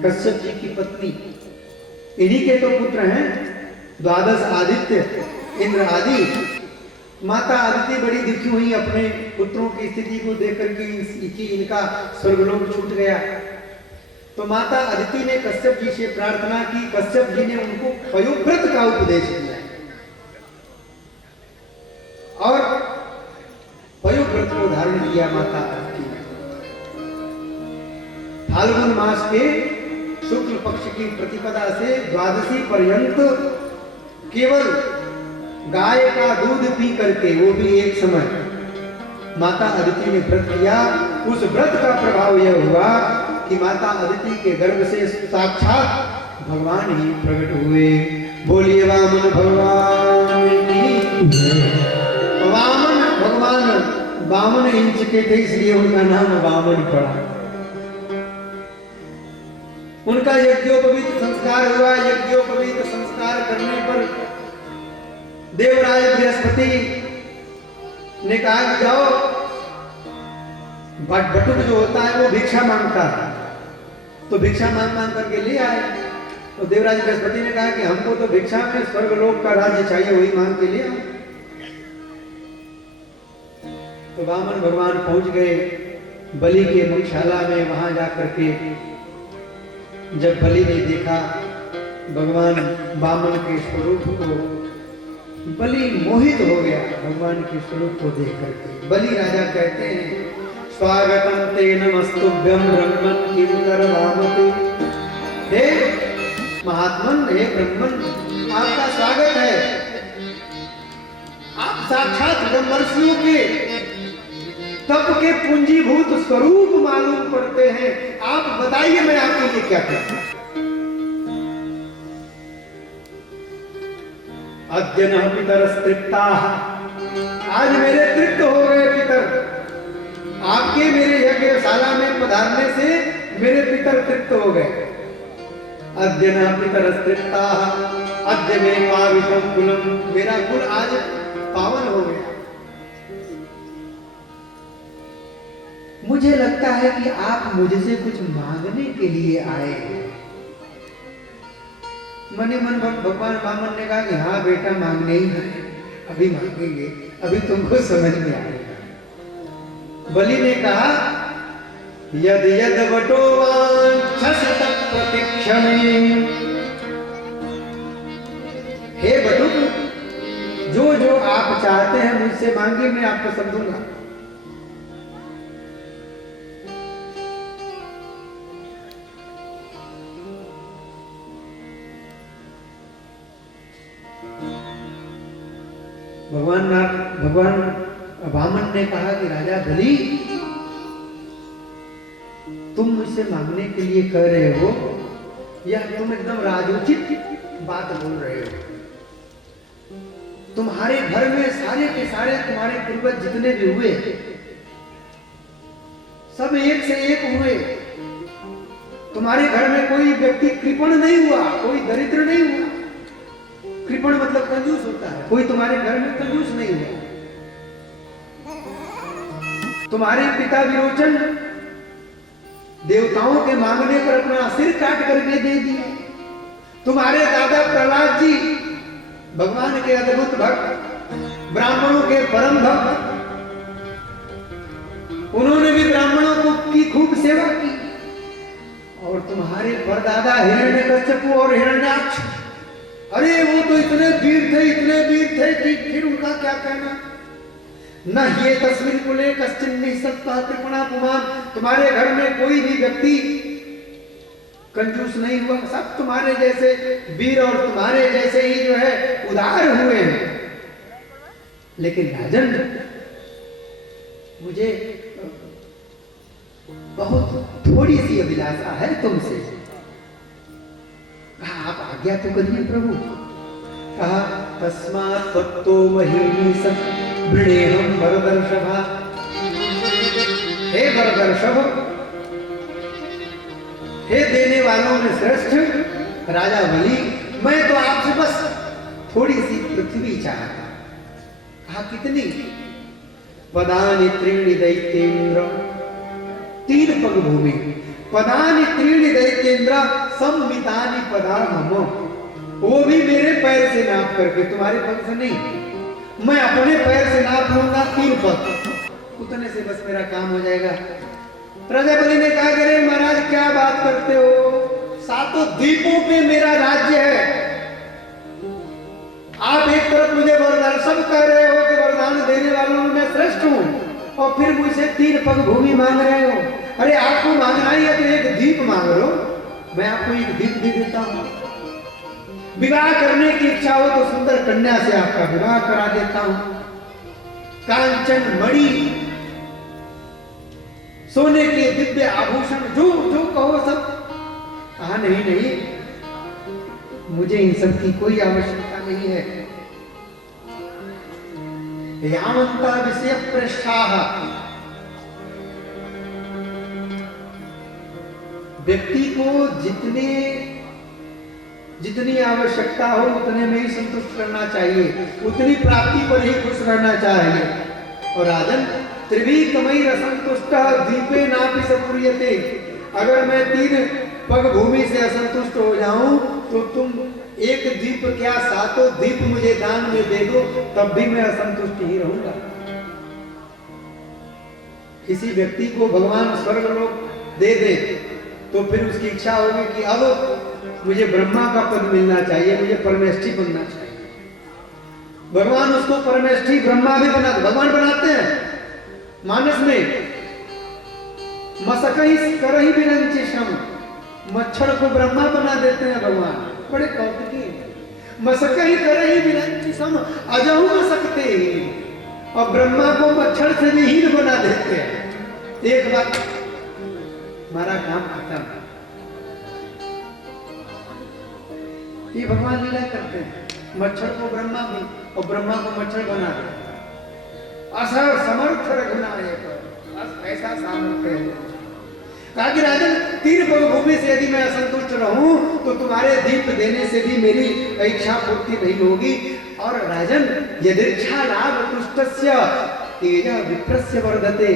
कश्यप जी की पत्नी, इन्हीं के तो पुत्र हैं द्वादश आदित्य, इंद्र आदि। माता अदिति बड़ी दुखी हुई अपने पुत्रों की स्थिति को देख करके कि इनका स्वर्गलोक छूट गया। तो माता अदिति ने कश्यप जी से प्रार्थना की। कश्यप जी ने उनको पयोव्रत का उपदेश दिया और पयोव्रत को धारण किया माता अदिति ने। फाल्गुन मास के शुक्ल पक्ष की प्रतिपदा से द्वादशी पर्यंत केवल गाय का दूध पी करके, वो भी एक समय, माता अदिति ने व्रत किया। उस व्रत का प्रभाव यह हुआ कि माता अदिति के गर्भ से साक्षात भगवान ही प्रकट हुए। बोलिए वामन भगवान की। वामन भगवान 52 इंच के थे, इसलिए उनका नाम वामन पड़ा। उनका यज्ञोपवीत संस्कार हुआ। यज्ञोपवीत संस्कार करने पर देवराज बृहस्पति ने कहा कि जाओ, बटुक जो होता है वो भिक्षा मांगता है, तो भिक्षा मांग मांग करके ले आए। तो देवराज बृहस्पति ने कहा कि हमको तो भिक्षा में स्वर्गलोक का राज्य चाहिए, वही मांग के लिए आओ। तो वामन भगवान पहुंच गए बलि के मुखशाला में। वहां जाकर के जब बलि ने देखा भगवान वामन के स्वरूप को, बलि मोहित हो गया भगवान के स्वरूप को देख करके। बलि राजा कहते हैं, स्वागतम ते नमस्तुभ्यं ब्रह्मन् किंकर वामते। हे महात्मन, हे ब्रह्मन, आपका स्वागत है। आप साक्षात ब्रह्मर्षियों के तप के पूंजीभूत स्वरूप मालूम पड़ते हैं। आप बताइए मैं आपके लिए क्या करूं। अद्य नः पितरस्तृप्ताः, आज मेरे तृप्त हो गए पितर। आपके मेरे यज्ञशाला में पधारने से मेरे पितर तृप्त हो गए। अद्य नः पितरस्तृप्ताः, अद्य मे पावितं कुलम, मेरा कुल आज पावन हो गया। मुझे लगता है कि आप मुझसे कुछ मांगने के लिए आए हैं। मने मन भगवान वामन ने कहा कि हाँ बेटा, मांगने ही है, अभी मांगेंगे, अभी तुमको समझ में आएगा। बलि ने कहा, यद यद वटो वांछसि तत् प्रतीक्षणे। हे बटुक, जो जो आप चाहते हैं मुझसे मांगे, मैं आपको सब दूंगा। भगवान वामन ने कहा कि राजा बलि, तुम मुझसे मांगने के लिए कह रहे हो, या तुम एकदम राजोचित बात बोल रहे हो। तुम्हारे घर में सारे के सारे तुम्हारे पूर्वज जितने भी हुए, सब एक से एक हुए। तुम्हारे घर में कोई व्यक्ति कृपण नहीं हुआ, कोई दरिद्र नहीं हुआ। कृपण मतलब कंजूस होता है, कोई तुम्हारे घर में कंजूस नहीं हुआ। तुम्हारे पिता विरोचन देवताओं के मांगने पर अपना सिर काट करके दे दिया। तुम्हारे दादा प्रहलाद जी भगवान के अद्भुत भक्त, ब्राह्मणों के परम भक्त, उन्होंने भी ब्राह्मणों की खूब सेवा की। और तुम्हारे परदादा हिरण्यकश्यप और हिरण्याक्ष, अरे वो तो इतने वीर थे कि फिर उनका क्या कहना। न ये तस्मिन् कुले कश्चिन् निःसत्तः कृपणा पुमान्, तुम्हारे घर में कोई भी व्यक्ति कंजूस नहीं हुआ, सब तुम्हारे जैसे वीर और तुम्हारे जैसे ही जो है उदार हुए हैं। लेकिन राजन, मुझे बहुत थोड़ी सी अभिलाषा है तुमसे। कहा, आप आज्ञा तो करिए प्रभु। कहा, तस्मात् त्वत्तो महीनि सत् वृणेहं वरदर्शभा। हे वरदर्शभ, हे देने वालों में श्रेष्ठ राजा बलि, मैं तो आपसे बस थोड़ी सी पृथ्वी चाहता। कहा, कितनी? पदानि त्रीणि दैत्येन्द्र, 3 पग भूमि। पदानि त्रीणि दैत्येंद्र सम्मितानि पदार्हम, वो भी मेरे पैर से नाप करके, तुम्हारे पग से नहीं, मैं अपने पैर से नाप लूंगा 3 पग, उतने से बस मेरा काम हो जाएगा। प्रजापति ने कहा करे महाराज क्या बात करते हो, 7 द्वीपों पे मेरा राज्य है, आप एक तरफ मुझे वरदान, सब कह रहे हो कि वरदान देने वालों में मैं श्रेष्ठ हूं, और फिर मुझसे 3 पग भूमि मांग रहे हो। अरे आपको मांगना ही है तो एक द्वीप मांग लो, मैं आपको एक द्वीप दे देता हूं। विवाह करने की इच्छा हो तो सुंदर कन्या से आपका विवाह करा देता हूं, कांचन मणि सोने के दिव्य आभूषण जो जो कहो सब। कहा नहीं नहीं, मुझे इन सब की कोई आवश्यकता नहीं है। यावन्ता विषय प्रशाह, व्यक्ति को जितनी आवश्यकता हो उतने में ही संतुष्ट करना चाहिए, उतनी प्राप्ति पर ही खुश रहना चाहिए। और राजन त्रिवीकमयी असंतुष्ट द्वीपे नापि सपूर्यते, अगर मैं 3 पग भूमि से असंतुष्ट हो जाऊं तो तुम एक द्वीप क्या 7 द्वीप मुझे दान में दे दो, तब भी मैं असंतुष्ट ही रहूंगा। किसी व्यक्ति को भगवान स्वर्ग लोक दे दे तो फिर उसकी इच्छा होगी कि अब मुझे ब्रह्मा का पद मिलना चाहिए, मुझे परमेष्ठी बनना चाहिए। भगवान उसको परमेष्ठी ब्रह्मा भी बना, भगवान बनाते हैं मानस में, मसकई करही विरंचिशम, मच्छर को ब्रह्मा बना देते हैं भगवान, बड़े कौतुकी। मसकई करही विरंचिशम अजहु मसकते ही, और ब्रह्मा को मच्छर से भी हीन बना देते हैं। एक बार हमारा काम खत्म। ये भगवान लीला करते हैं, मच्छर को ब्रह्मा भी और ब्रह्मा को मच्छर बना देते हैं। असर समर्थ रघुनायक, ऐसा सामर्थ्य है। कहा कि राजन 3 पग भूमि से यदि मैं असंतुष्ट रहूं तो तुम्हारे दीप देने से भी मेरी इच्छा पूर्ति नहीं होगी। और राजन यदिच्छा लाभ तुष्टस्य तेज विप्रस्य वर्धते,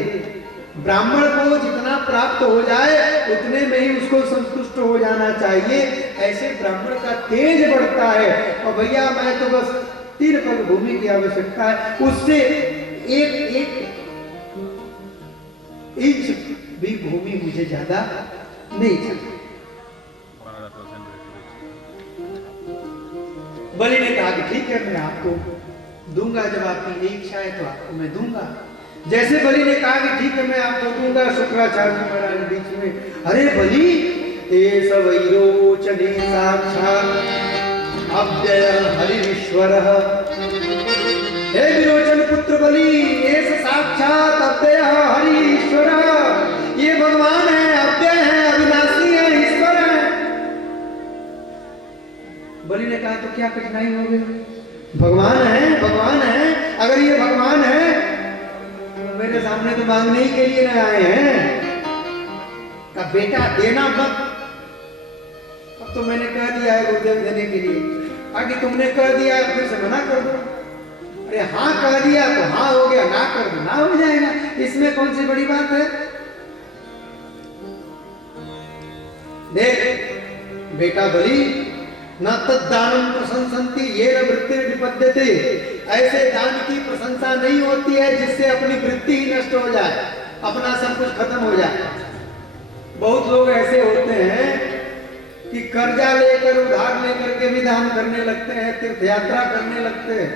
ब्राह्मण को जितना प्राप्त हो जाए उतने में ही उसको संतुष्ट हो जाना चाहिए, ऐसे ब्राह्मण का तेज बढ़ता है। और भैया मैं तो बस 3 पग भूमि की आवश्यकता है, उससे एक इंच भी भूमि मुझे ज्यादा नहीं चाहिए। बलि ने कहा कि ठीक है मैं आपको दूंगा, जब आपकी इच्छा है तो आपको मैं दूंगा। जैसे बलि ने कहा कि ठीक है मैं आपको दूंगा, शुक्राचार्य महाराज बीच में, अरे बलि एष वैरोचने साक्षात् अव्यय हरिश्वरः, हे विरोचन पुत्र बलि, एष साक्षात् अव्यय हरिश्वरः, ये भगवान है, अव्यय है, अविनाशी है, ईश्वर है। बलि ने कहा तो क्या कठिनाई हो गई, भगवान है, अगर ये भगवान है तो मेरे सामने तो मांगने ही के लिए न आए हैं। का बेटा देना मत, अब तो मैंने कह दिया है गुरुदेव देने के लिए, आगे तुमने कह दिया है फिर से मना कर दो। अरे हाँ कह दिया तो हाँ हो गया, ना कर दो ना हो जाएगा, इसमें कौन सी बड़ी बात है। देख बेटा बलि, न तद्दानम प्रशंसन्ति येन वृत्ति विपद्यते, ऐसे दान की प्रशंसा नहीं होती है जिससे अपनी वृत्ति ही नष्ट हो जाए, अपना सब कुछ खत्म हो जाए। बहुत लोग ऐसे होते हैं कि कर्जा लेकर उधार लेकर के भी दान करने लगते हैं, तीर्थ यात्रा करने लगते हैं।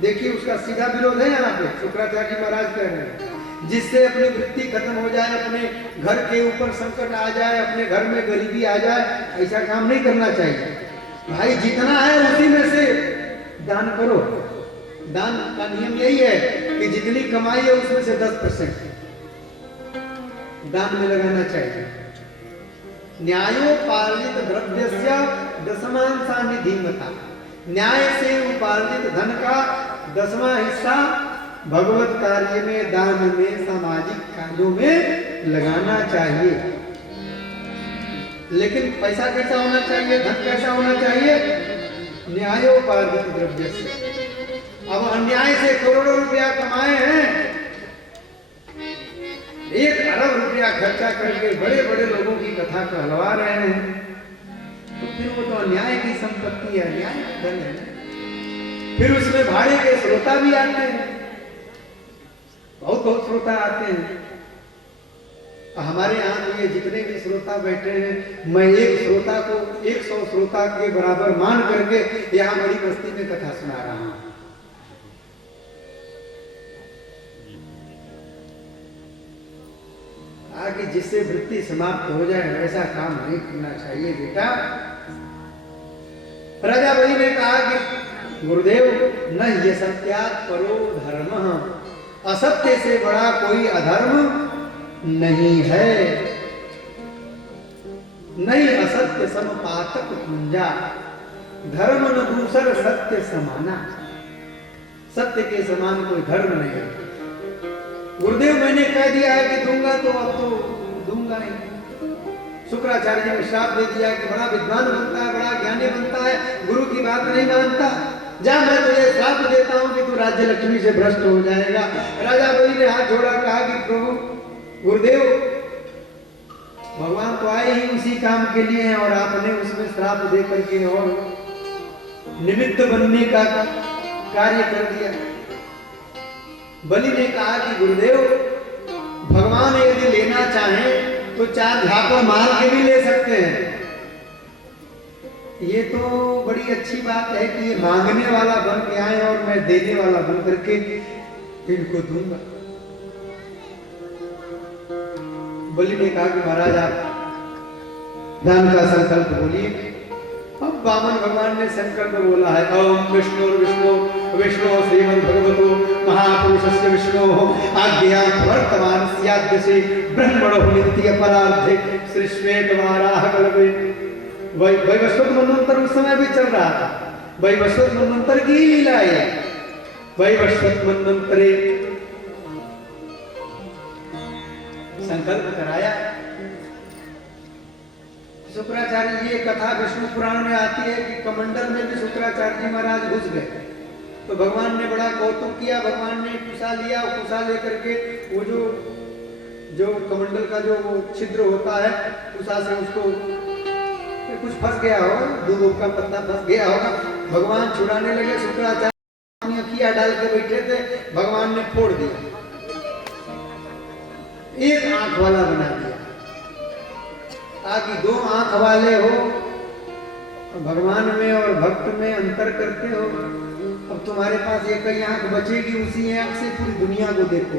देखिए उसका सीधा विरोध है यहाँ पे, शुक्राचार्य महाराज कह रहे हैं, जिससे अपनी वृत्ति खत्म हो जाए, अपने घर के ऊपर संकट आ जाए, अपने घर में गरीबी आ जाए, ऐसा काम नहीं करना चाहिए। भाई जितना है उसी में से दान करो। दान का नियम यही है कि जितनी कमाई है उसमें से 10% दान में लगाना चाहिए। न्यायोपार्जित द्रव्यस्य दशमांशानि धीमता, न्याय से उपार्जित धन का 10वां हिस्सा भगवत कार्य में, दान में, सामाजिक कार्यों में लगाना चाहिए। लेकिन पैसा कैसा होना चाहिए, धन कैसा होना चाहिए, न्यायोपार्जित द्रव्य से। अब अन्याय से करोड़ों रुपया कमाए हैं, 1 अरब रुपया खर्चा करके बड़े बड़े लोगों की कथा कहलवा रहे हैं, तो फिर वो तो अन्याय की संपत्ति है, अन्याय धन है। फिर उसमें भाड़े के श्रोता भी आते हैं, बहुत बहुत श्रोता आते हैं। हमारे यहाँ तो ये जितने भी श्रोता बैठे हैं, मैं एक श्रोता को 100 श्रोता के बराबर मान करके यहाँ बड़ी बस्ती में कथा सुना रहा हूँ। आगे जिससे वृत्ति समाप्त हो जाए वैसा काम नहीं करना चाहिए बेटा। राजा बलि ने कहा कि गुरुदेव न ये सत्याग परो धर्म, असत्य से बड़ा कोई अधर्म नहीं है। नहीं असत्य सम पातक कुंजा, धर्म न दूसर सत्य समाना। सत्य के समान कोई धर्म नहीं है। गुरुदेव मैंने कह दिया है कि दूंगा तो अब तो दूंगा ही। शुक्राचार्य जी ने श्राप दे दिया कि बड़ा विद्वान बनता है, बड़ा ज्ञानी बनता है, गुरु की बात नहीं मानता, जा मैं तुझे श्राप देता हूं कि तू राज्य लक्ष्मी से भ्रष्ट हो जाएगा। राजा बलि ने हाथ जोड़ा, कहा कि प्रभु गुरुदेव भगवान तो आए ही उसी काम के लिए हैं और आपने उसमें श्राप दे करके और निमित्त बनने का कार्य कर दिया। बलि ने कहा कि गुरुदेव भगवान यदि लेना चाहें तो 4 झापड़ मार के भी ले सकते हैं। ये तो बड़ी अच्छी बात है कि ये मांगने वाला बन के आए और मैं देने वाला बन करके इनको दूंगा। बलि ने कहा कि महाराज आप दान का संकल्प बोलिए। अब वामन भगवान ने संकल्प बोला है, ओम विष्णु विष्णु विष्णु श्रीमद् भगवतो महापुरुषस्य विष्णु आज्ञा वर्तमान स्याद्य से ब्रह्मणो नित्य परार्थे श्री श्वेत वाराह कल्पे। वैवस्वत मनवंतर उस समय भी चल रहा था। वैवस्वत मनवंतर की लीला है। वैवस्वत मनवंतरे संकल्प कराया। शुक्राचार्य जी, ये कथा विष्णु पुराण में आती है कि कमंडल में भी शुक्राचार्य जी महाराज घुस गए, तो भगवान ने बड़ा कौतुक किया। भगवान ने कुशा लिया, कुशा लेकर के वो जो कमंडल का जो वो छिद्र होता है, कुशा से उसको कुछ फंस गया होगा, दूध का पत्ता फंस गया होगा। भगवान छुड़ाने लगे, शुक्राचार्य अखिया डाल के बैठे थे, भगवान ने फोड़ दिया, 1 आंख वाला बना दिया ताकि 2 आंख वाले हो। भगवान में और भक्त में अंतर करते हो। अब तुम्हारे पास एक ही आंख बचेगी, उसी आंख से पूरी दुनिया को देखो।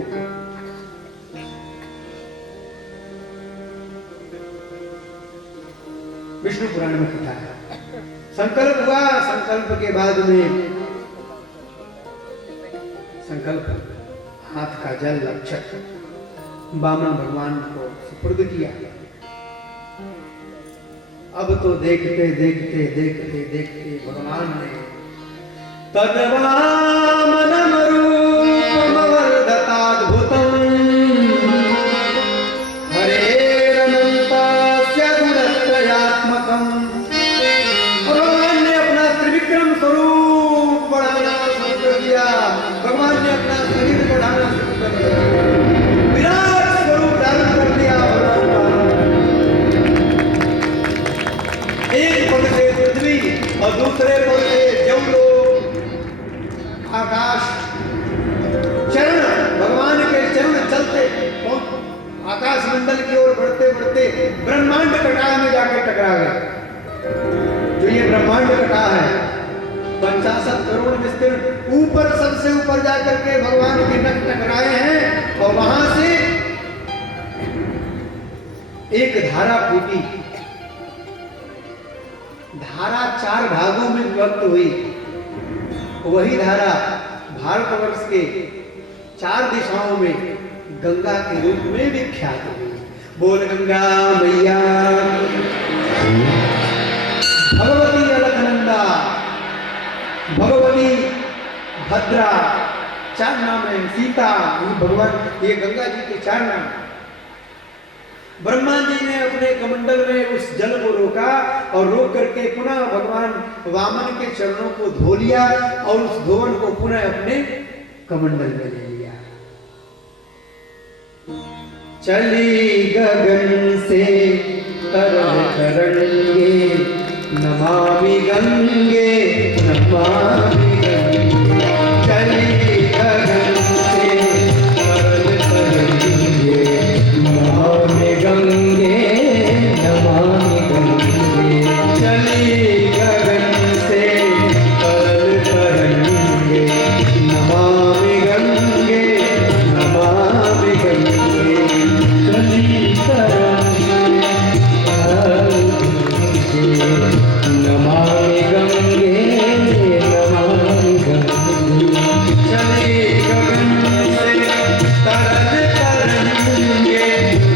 विष्णु पुराण में कथा है। संकल्प हुआ, संकल्प के बाद में संकल्प हाथ का जल लक्षक वामन भगवान को सुपुर्द किया। अब तो देखते देखते देखते देखते भगवान ने तद्वामनम रूपमवर्धताद्भुतम् हरेरनन्तस्य गुणत्रयात्मकम्। भगवान ने अपना त्रिविक्रम स्वरूप बढ़ाना शुरू कर दिया। भगवान ने अपना शरीर बढ़ाना शुरू कर दिया, विराट स्वरूप धारण कर दिया। एक पग से पृथ्वी और दूसरे पग से जमलोक आकाश, चरण भगवान के चरण चलते आकाश मंडल की ओर बढ़ते बढ़ते ब्रह्मांड कटाह में जाकर टकरा गए। जो ये ब्रह्मांड कटाह है 50 करोड़ विस्तीर्ण, ऊपर सबसे ऊपर जाकर के भगवान के नख टकराए हैं और वहां से एक धारा फूटी। धारा 4 भागों में विभक्त हुई। वही धारा भारतवर्ष के 4 दिशाओं में गंगा के रूप में विख्यात हुई। बोल गंगा मैया। भगवती अलकनंदा, भगवती भद्रा, 4 नाम है। सीता, भगवान, ये गंगा जी के 4 नाम। ब्रह्मा जी ने अपने कमंडल में उस जल को रोका और रोक करके पुनः भगवान वामन के चरणों को धो लिया और उस धोवन को पुनः अपने कमंडल में ले लिया। चली गगन से तरल तरंगे, नमामि गंगे नमामि गंगे। चली गगन से तरल तरंगे, नमामि गंगे नमामि गंगे। चली गगन से तरल तरंगे, नमामि गंगे नमामि गंगे। चली नमामि गंगे नमामि गंगे। चली गगन से तरल तरंगे,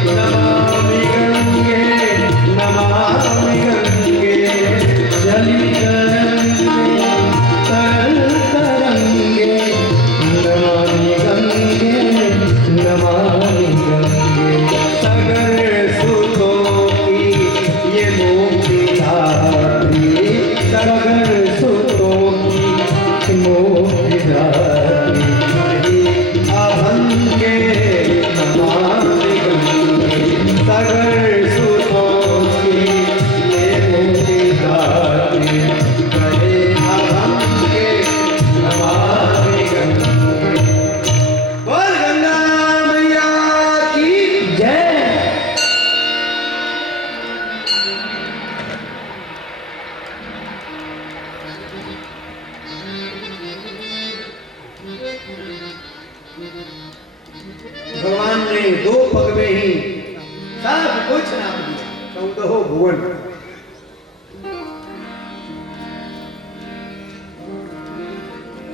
नमामि गंगे नमामि गंगे। चली गगन से तरल तरंगे, नमामि गंगे नमामि गंगे। सागर सुतों की ये मोती धारी, सागर सुतों की मोती धारी। अभंगे नमामि गंगे, सागर सुतों की ये मोती धारी। अभंगे नमामि गंगे। बोल गंगा मैया की जय। भगवान ने 2 पग में ही सब कुछ नाप दिया, 14 भुवन।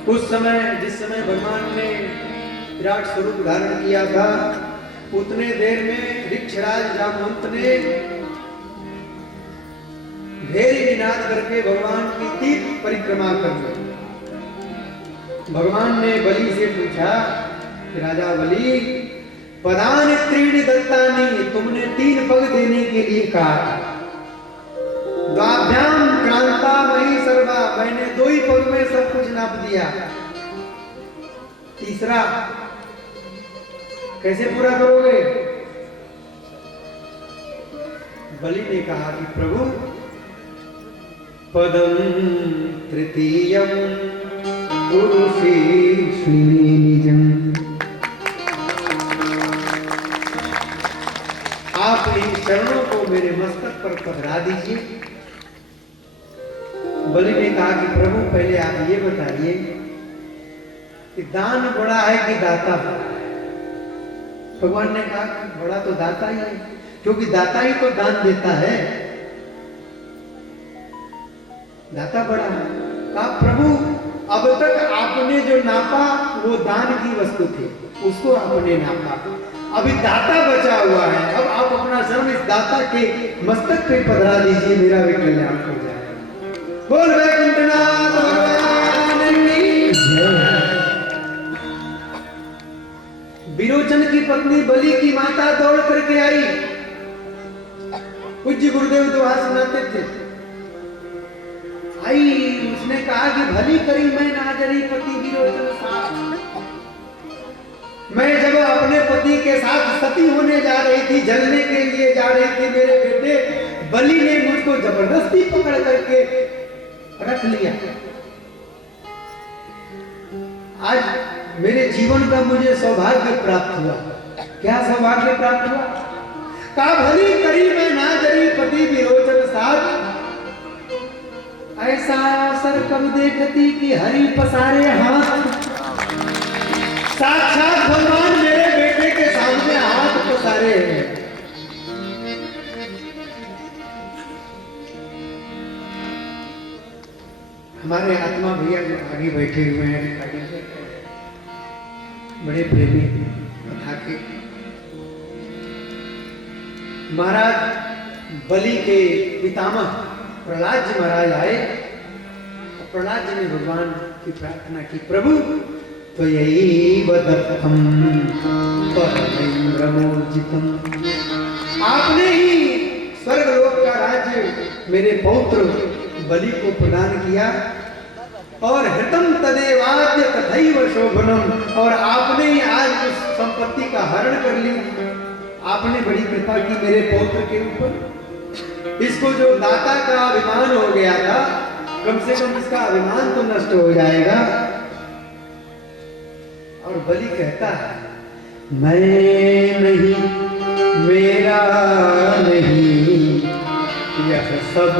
उस समय जिस समय भगवान ने विराट स्वरूप धारण किया था, उतने देर में वृक्षराज जामवंत ने भेरी निनाद करके भगवान की तीर्थ परिक्रमा कर ली। भगवान ने बलि से पूछा कि राजा बलि, पदानि त्रीणि दत्तानि, तुमने 3 पग देने के लिए कहा। द्वाभ्याम क्रांता मही सर्वा, मैंने 2 ही पग में सब कुछ नाप दिया। तीसरा कैसे पूरा करोगे? बलि ने कहा कि प्रभु, पदम तृतीयम पुरुषे निजम, आप इन चरणों को मेरे मस्तक पर पधरा दीजिए। बलि ने कहा कि प्रभु, पहले आप ये बताइए कि दान बड़ा है कि दाता बड़ा है? भगवान ने कहा कि बड़ा तो दाता ही है, क्योंकि दाता ही तो दान देता है। दाता बड़ा है। कहा प्रभु, अब तक आपने जो नापा वो दान की वस्तु थी, उसको आपने नापा, अभी दाता बचा हुआ है। अब आप अपना शर्म इस दाता के मस्तक पे पधरा दीजिए, मेरा भी कल्याण हो जाए। बोल वैकुंठनाथ भगवान की जय। विरोचन की पत्नी बलि की माता दौड़ करके आई। पूज्य गुरुदेव दोहा सुनाते थे। आई, उसने कहा कि भली करी मैं नाजरी पति विरोचन साथ। मैं जब अपने पति के साथ सती होने जा रही थी, जलने के लिए जा रही थी, मेरे बेटे बलि ने मुझको जबरदस्ती पकड़ करके रख लिया। आज मेरे जीवन का मुझे सौभाग्य प्राप्त हुआ। क्या सौभाग्य प्राप्त हुआ? का भली करी मैं नाजरी पति विरोचन साथ, ऐसा अवसर कब देखती कि हरि पसारे हाथ। साक्षात भगवान मेरे बेटे के सामने हाथ पसारे हैं। हमारे आत्मा भैया जो आगे बैठे हुए हैं, बड़े प्रेमी कथा के। महाराज बलि के पितामह प्रहलाद जी महाराज आए। प्रहलाद जी ने भगवान की प्रार्थना की, प्रभु तो यही दत्तम परमेन्द्रमोर्जितम, आपने ही स्वर्गलोक का राज्य मेरे पौत्र बलि को प्रदान किया, और हृतम तदेवाद्य तथैव शोभनम, और आपने ही आज उस संपत्ति का हरण कर लिया। आपने बड़ी कृपा की मेरे पौत्र के ऊपर। इसको जो दाता का अभिमान हो गया था, कम से कम इसका अभिमान तो नष्ट हो जाएगा। और बलि कहता है, मैं नहीं, मेरा नहीं, यह सब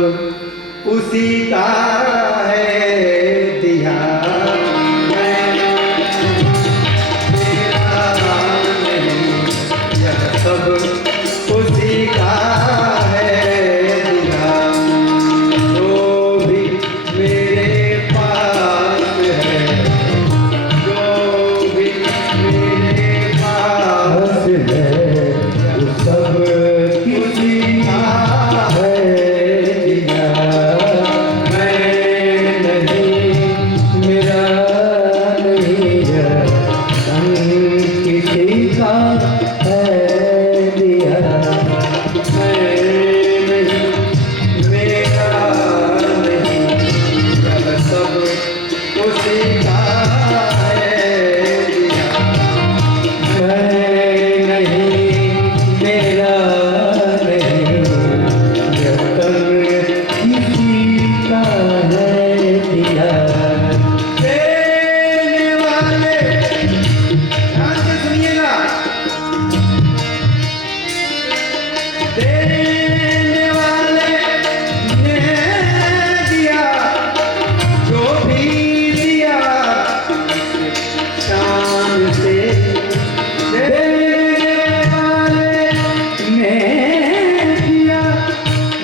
उसी का है दिया। मैं मेरा नहीं, यह सब उसी का है दिया। जो भी मेरे पास है, जो भी मेरे पास है, वो सब किसी का है दिया। मैं नहीं, मेरा नहीं है, किसी का है दिया। मैं नहीं, मेरा नहीं, यह सब उसी का है दिया। मैं नहीं, मेरा नहीं, यह सब किसी का है दिया। देने वाले, ध्यान से सुनिएगा, देने वाले ने दिया, जो भी दिया शान से। देने वाले ने दिया,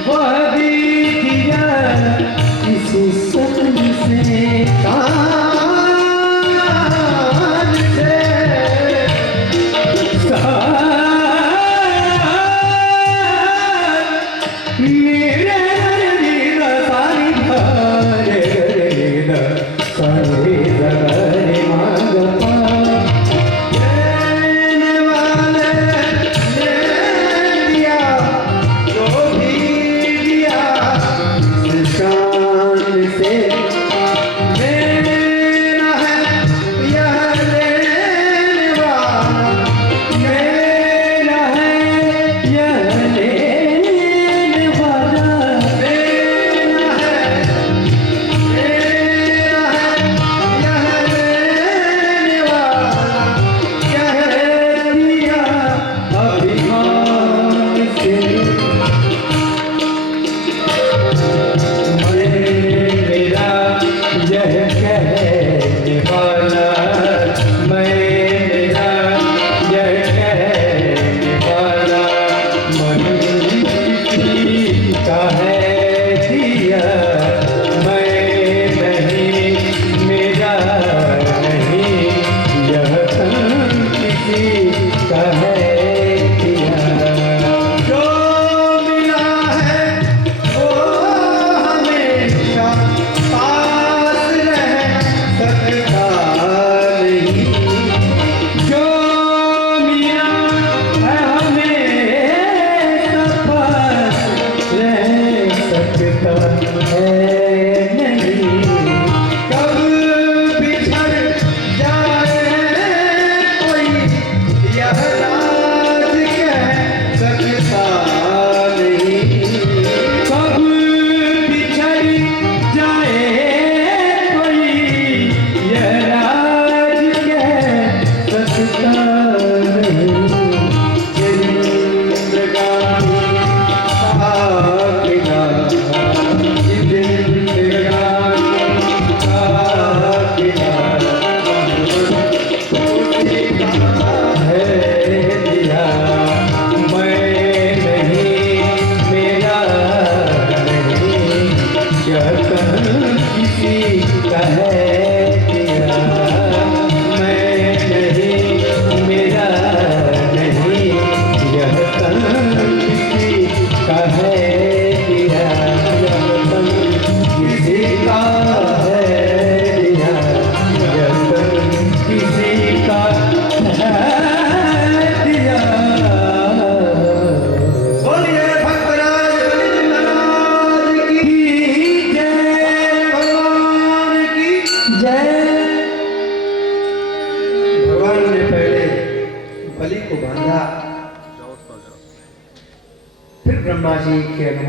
वह भी दिया इसी सपन से, शान से। मेरे नीर सारी भरे नीर सारी जगरे मांगता। देने वाले ने दिया, जो भी दिया शान से। मेरा है यह लेने वाला, मेरा है यह लेने वाला। मेरा है यह लेने वाला, यह दिया अभिमान से। मेरा यह कहने वाला, मेरा यह कहने वाला, मनुष्य का है दिया। मैं नहीं, मेरा नहीं, यह तन किसी का है दिया। जो मिला है वो हमेशा पास रह सकता नहीं। जो मिला है हमेशा पास रह सकता है नहीं। कब बिछड़ जाए कोई, यह राज कह सकता नहीं। कब बिछड़ जाए कोई, यह राज कह सकता नहीं। जिंदगानी साथ ना, जिंदगानी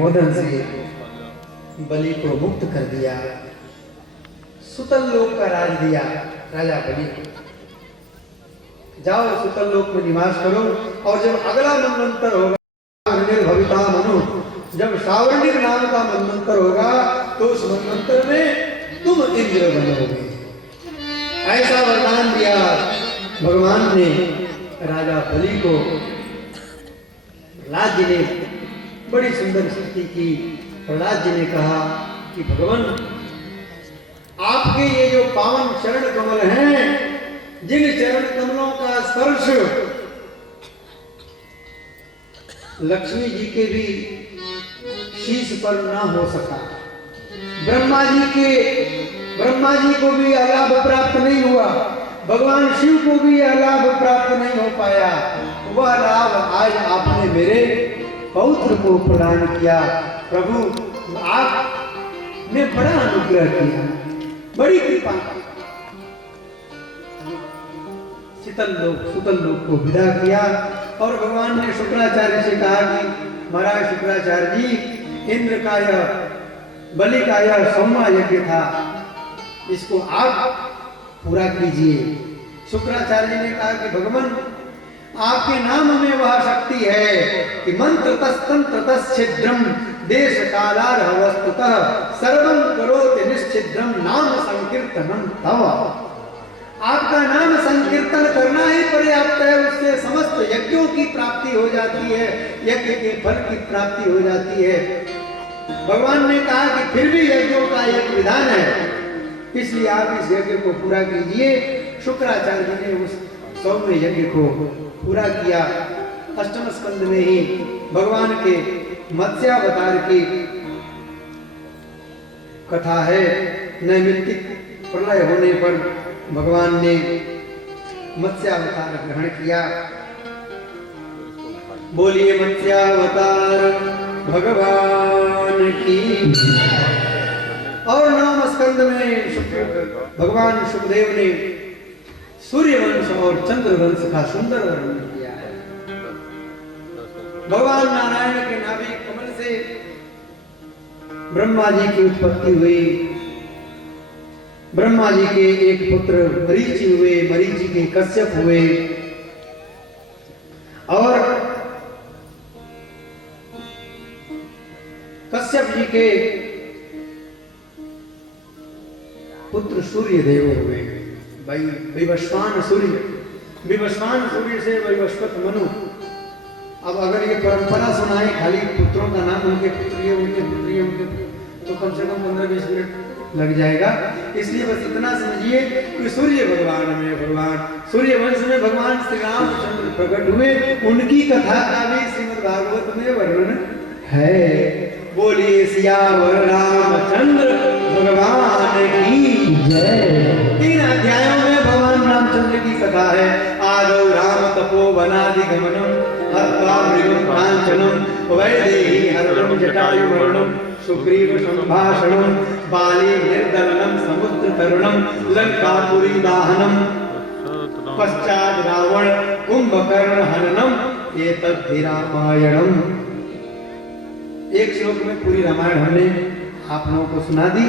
अनुमोदन से बलि को मुक्त कर दिया, सुतल लोक का राज दिया राजा बलि को। जाओ सुतल लोक में निवास करो, और जब अगला मनवंतर होगा भविता मनु, जब सावर्णिक नाम का मनवंतर होगा तो उस मनवंतर में तुम इंद्र बनोगे। ऐसा वरदान दिया भगवान ने राजा बलि को। प्रहलाद जी ने बड़ी सुंदर स्तुति की। प्रहलाद जी ने कहा कि भगवान आपके ये जो पावन चरण कमल हैं, जिन चरण कमलों का स्पर्श लक्ष्मी जी के भी शीश पर ना हो सका, ब्रह्मा जी को भी लाभ प्राप्त नहीं हुआ, भगवान शिव को भी यह लाभ प्राप्त नहीं हो पाया, वह लाभ आज आपने मेरे पौत्र को प्रदान किया। प्रभु आपने बड़ा अनुग्रह किया, बड़ी कृपा। सुतल लोक को विदा किया, और भगवान ने शुक्राचार्य से कहा कि महाराज शुक्राचार्य जी, इंद्र का यह बलि का यह सोमवा यज्ञ था, इसको आप पूरा कीजिए। शुक्राचार्य जी ने कहा कि भगवान आपके नाम में वह शक्ति है कि मंत्र तस्तंत्र तच्छिद्रम देश कालार वस्तुतः सर्वं करोति निश्चिद्रम नाम संकीर्तनम तव। आपका नाम संकीर्तन करना ही पर्याप्त है, उससे समस्त यज्ञों की प्राप्ति हो जाती है, यज्ञ के फल की प्राप्ति हो जाती है। भगवान ने कहा कि फिर भी यज्ञों का एक विधान है, इसलिए आप इस यज्ञ को पूरा कीजिए। शुक्राचार्य जी ने उस 100वें यज्ञ को पूरा किया। अष्टम स्कंद में ही भगवान के मत्स्यावतार की कथा है। नैमित्तिक प्रलय होने पर भगवान ने मत्स्यावतार ग्रहण किया। बोलिए मत्स्यावतार भगवान की। और 9वें स्कंद में भगवान शुकदेव ने सूर्यवंश और चंद्रवंश का सुंदर वर्णन किया है। भगवान नारायण के नाभि कमल से ब्रह्मा जी की उत्पत्ति हुई। ब्रह्मा जी के एक पुत्र मरीचि हुए, मरीचि के कश्यप हुए, और कश्यप जी के पुत्र सूर्य देव हुए। विवस्वान सूर्य से वैवस्वत मनु। अब अगर ये परंपरा सुनाए खाली पुत्रों का नाम, उनके पुत्री तो कम से कम 15-20 मिनट लग जाएगा। इसलिए बस इतना समझिए कि सूर्य सूर्य वंश में भगवान श्री रामचंद्र प्रकट हुए। उनकी कथा का भी श्रीमद् भागवत में वर्णन है। बोलिए सियावर रामचंद्र भगवान की जय। 3 अध्यायों में भगवान रामचंद्र की कथा है। आदौ राम तपोवनादि गमनम हत्वा मृगं कांचनम वैदेही हरणं जटायुवर्णं सुग्रीव संभाषणं बाली निर्दलनं समुद्र तरुणं लंकापुरी दाहनं पश्चात रावण कुंभकर्ण हननम एतद्धि रामायणम। एक श्लोक में पूरी रामायण हमने आप लोगों को सुना दी।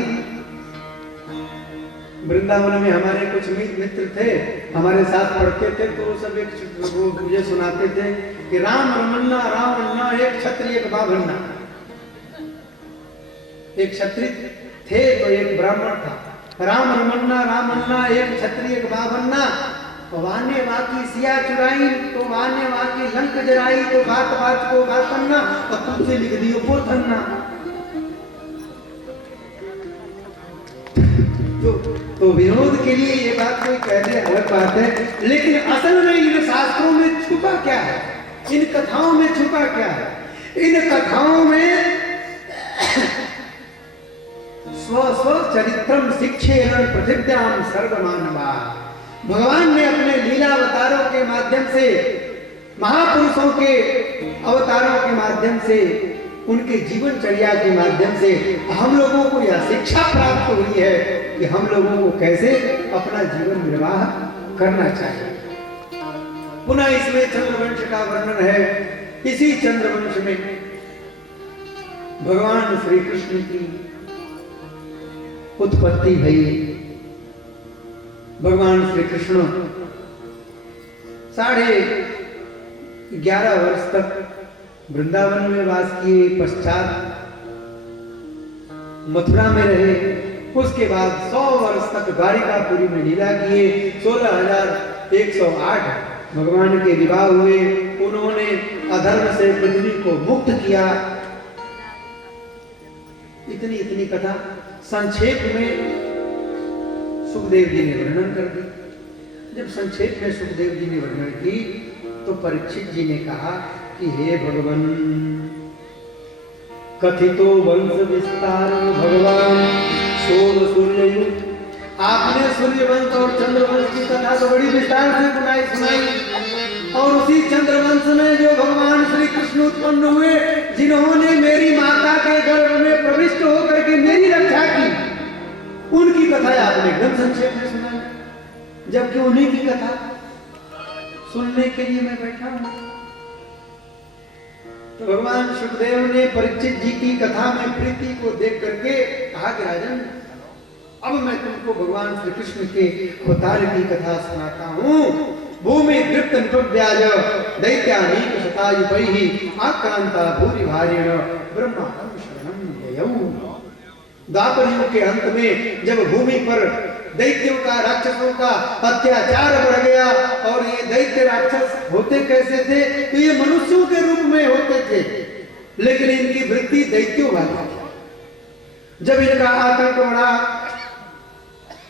वृंदावन में हमारे कुछ मित्र थे, हमारे साथ पढ़ते थे, तो वो सब एक मुझे सुनाते थे कि राम रमन्ना रावणना एक क्षत्रिय एक बाभन्ना। एक क्षत्रिय थे तो एक ब्राह्मण था। राम रमन्ना रामन्ना एक क्षत्रिय एक बाभन्ना। वाने वाकी सिया चुराई तो वाने वाकी लंक जराई तो बात बात को बातन्ना, और तुमसे लिख दियो पोथन्ना। तो विनोद के लिए ये बात कोई कह दे अलग बात है, लेकिन असल में इन शास्त्रों में छुपा क्या है, इन कथाओं में छुपा क्या है? इन कथाओं में स्व चरित्रम शिक्षेण पृथिव्याम सर्वमानवा। भगवान ने अपने लीला अवतारों के माध्यम से, महापुरुषों के अवतारों के माध्यम से, उनके जीवनचर्या के माध्यम से हम लोगों को यह शिक्षा प्राप्त हुई है कि हम लोगों को कैसे अपना जीवन निर्वाह करना चाहिए। पुनः इसमें चंद्रवंश का वर्णन है। इसी चंद्रवंश में भगवान श्री कृष्ण की उत्पत्ति भई। भगवान श्री कृष्ण 11.5 वर्ष तक वृंदावन में वास किए, पश्चात मथुरा में रहे। उसके बाद 100 वर्ष तक द्वारिकापुरी में लीला किए। 16,108 भगवान के विवाह हुए। उन्होंने अधर्म से पृथ्वी को मुक्त किया। इतनी कथा संक्षेप में सुखदेव जी ने वर्णन कर दी। जब संक्षेप में सुखदेव जी ने वर्णन की तो परीक्षित जी ने कहा कि हे भगवान, कथितो वंश विस्तार भगवान सोम सूर्य, आपने सूर्य वंश और चंद्र वंश की कथा तो बड़ी विस्तार से सुनाई। और उसी चंद्र वंश में जो भगवान श्री कृष्ण उत्पन्न हुए, जिन्होंने मेरी माता के गर्भ में प्रविष्ट होकर के मेरी रक्षा की, उनकी कथा आपने एकदम संक्षेप में सुनाई। जबकि उन्हीं की कथा सुनने के लिए मैं बैठा हूं। तो भगवान सुखदेव ने परीक्षित जी की कथा में प्रीति को देख करके कहा कि राजन, अब मैं तुमको भगवान श्री कृष्ण के अवतार की कथा सुनाता हूं। भूमि दृप्त निपव्याज दैत्यानीक शतायुपैः आक्रांता भूरि भारेण ब्रह्माणं शरणं ययौ। द्वापर युग के अंत में जब भूमि पर दैत्यों का, राक्षसों का अत्याचार बढ़ गया, और ये दैत्य राक्षस होते कैसे थे? तो ये मनुष्यों के रूप में होते थे, लेकिन इनकी वृत्ति दैत्यों वाली थी। जब इनका आतंक बढ़ा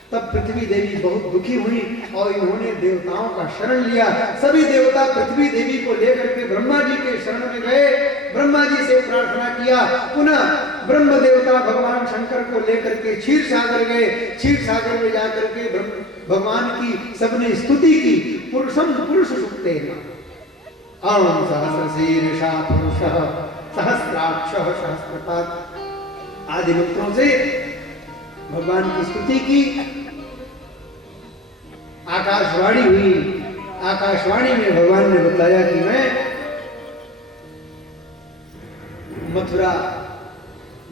तब पृथ्वी देवी बहुत दुखी हुई और इन्होंने देवताओं का शरण लिया। सभी देवता पृथ्वी देवी को लेकर के ब्रह्मा जी के शरण में गए, ब्रह्मा जी से प्रार्थना किया। पुनः ब्रह्म देवता भगवान शंकर को लेकर के क्षीर सागर गए। क्षीर सागर में जाकर के भगवान की सबने स्तुति की। पुरुषम पुरुष सुक्तेन आम सहस्रशीर्षा पुरुषः सहस्राक्षः सहस्रपाद आदि मंत्रों से भगवान की स्तुति की। आकाशवाणी हुई। आकाशवाणी में भगवान ने बताया कि मैं मथुरा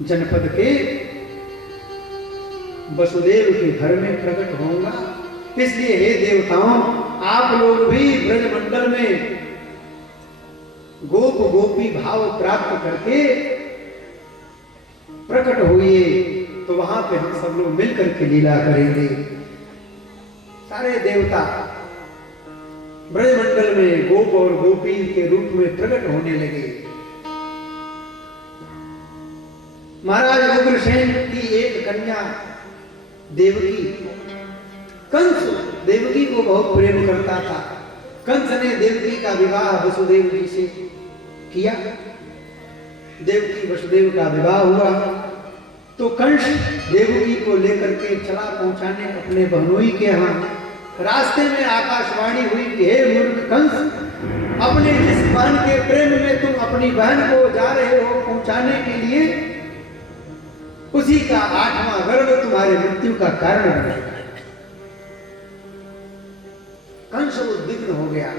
जनपद के वसुदेव के घर में प्रकट होऊंगा। इसलिए हे देवताओं, आप लोग भी ब्रजमंडल में गोप गोपी भाव प्राप्त करके प्रकट हुए, तो वहां पे हम सब लोग मिलकर के लीला करेंगे। सारे देवता ब्रजमंडल में गोप और गोपी के रूप में प्रकट होने लगे। महाराज उग्रसेन की एक कन्या देवकी, कंस देवकी को बहुत प्रेम करता था। कंस ने देवकी का विवाह वसुदेव जी से किया। देवकी वसुदेव का विवाह हुआ तो कंस देवकी को लेकर के चला पहुंचाने अपने बहनोई के यहाँ। रास्ते में आकाशवाणी हुई कि हे मूर्ख कंस, अपने जिस बहन के प्रेम में तुम अपनी बहन को जा रहे हो पहुंचाने के लिए, उसी का 8वां गर्भ तुम्हारे मृत्यु का कारण बनेगा। कंस उद्विग्न हो गया।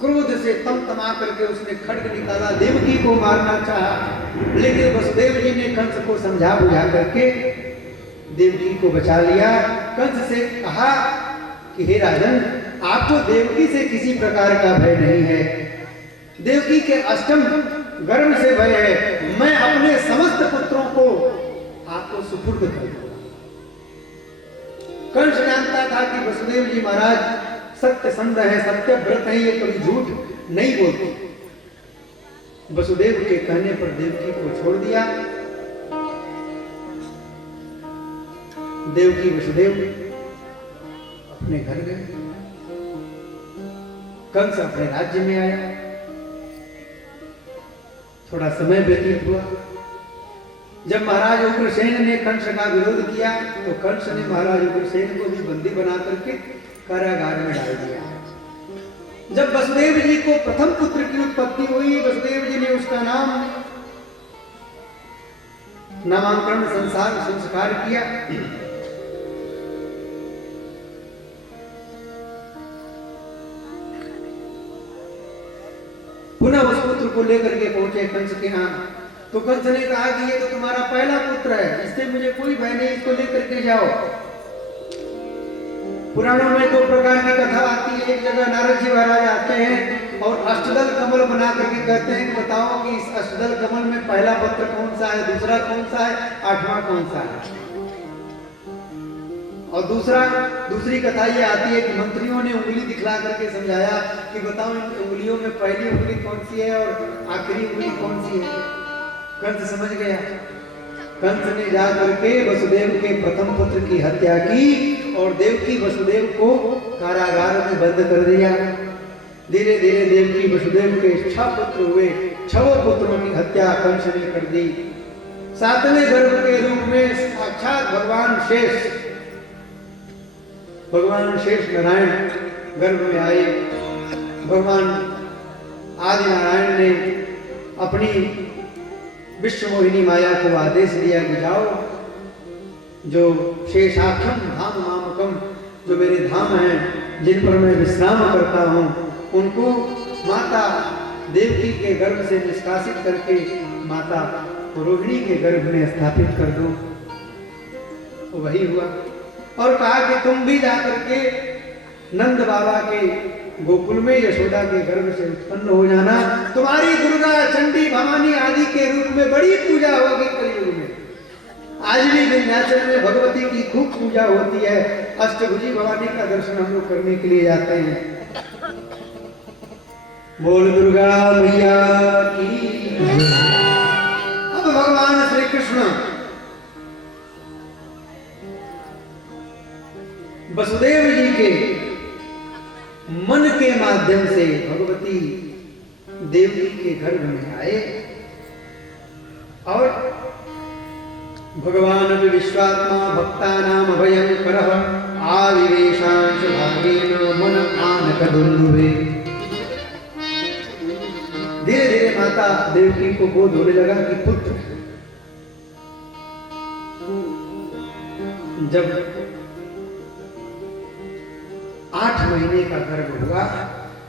क्रोध से तमतमा करके उसने खड्ग निकाला, देवकी को मारना चाहा, लेकिन वसुदेव जी ने कंस को समझा बुझा करके देवकी को बचा लिया। कंस से कहा कि हे राजन, आपको देवकी से किसी प्रकार का भय नहीं है। देवकी के अष्टम गर्भ से भय है। मैं अपने समस्त पुत्रों को आपको सुपुर्द कर दूंगा। कंस जानता था कि वसुदेव जी महाराज सत्य संध है, सत्य व्रत है, ये कभी झूठ नहीं बोलते। वसुदेव के कहने पर देवकी को छोड़ दिया। देवकी वसुदेव अपने घर गए। कंस अपने राज्य में आया। थोड़ा समय व्यतीत हुआ। जब महाराज उग्रसेन ने कंस का विरोध किया तो कंस ने महाराज उग्रसेन को भी बंदी बना करके कारागार में डाल दिया। जब वसुदेव जी को प्रथम पुत्र की उत्पत्ति हुई, वसुदेव जी ने उसका नामांकन संस्कार किया। पुनः उस पुत्र को लेकर के पहुंचे कंस के यहाँ। तो कंस ने कहा कि ये तो तुम्हारा पहला पुत्र है, इससे मुझे कोई भय नहीं, इसको लेकर के जाओ। पुराणों में 2 प्रकार की कथा आती है। एक जगह नारद जी महाराज आते हैं और अष्टदल कमल बना करके कहते हैं कि बताओ कि इस अष्टदल कमल में पहला पत्र कौन सा है, दूसरा कौन सा है, 8वां कौन सा है। और दूसरी कथा ये आती है कि मंत्रियों ने उंगली दिखला करके समझाया कि बताओ इन उंगलियों में पहली उंगली कौन सी है और आखिरी उंगली कौन सी है। कंस समझ गया। कंस ने जा करके वसुदेव के प्रथम पुत्र की हत्या की और देवकी वसुदेव को कारागार में बंद कर दिया। धीरे धीरे देवकी वसुदेव के 6 पुत्र हुए। 6 पुत्रों की हत्या कंस ने कर दी। 7वें गर्भ के रूप में साक्षात भगवान शेष नारायण गर्भ में आए। भगवान आदि नारायण ने अपनी विश्व मोहिनी माया को आदेश दिया कि जाओ, जो शेषाख्यम धाम मामकम, जो मेरे धाम हैं जिन पर मैं विश्राम करता हूँ, उनको माता देवकी के गर्भ से निष्कासित करके माता रोहिणी के गर्भ में स्थापित कर दो। तो वही हुआ। और कहा कि तुम भी जाकर के नंद बाबा के गोकुल में यशोदा के गर्भ से उत्पन्न हो जाना। तुम्हारी दुर्गा, चंडी, भवानी आदि के रूप में बड़ी पूजा होगी कलयुग में। आज भी विंध्याचल में भगवती की खूब पूजा होती है। अष्टभुजी भवानी का दर्शन हम लोग करने के लिए जाते हैं। बोल दुर्गा मैया की। अब भगवान श्री कृष्ण वसुदेव जी के मन के माध्यम से भगवती देवी के गर्भ में आए और भगवान विश्वात्मा भक्तानाम भयंकरः आविवेशांश भागेन मन आनक दुर्लभे। धीरे धीरे माता देवकी को बोध होने लगा कि पुत्र। जब 8 महीने का गर्भ हुआ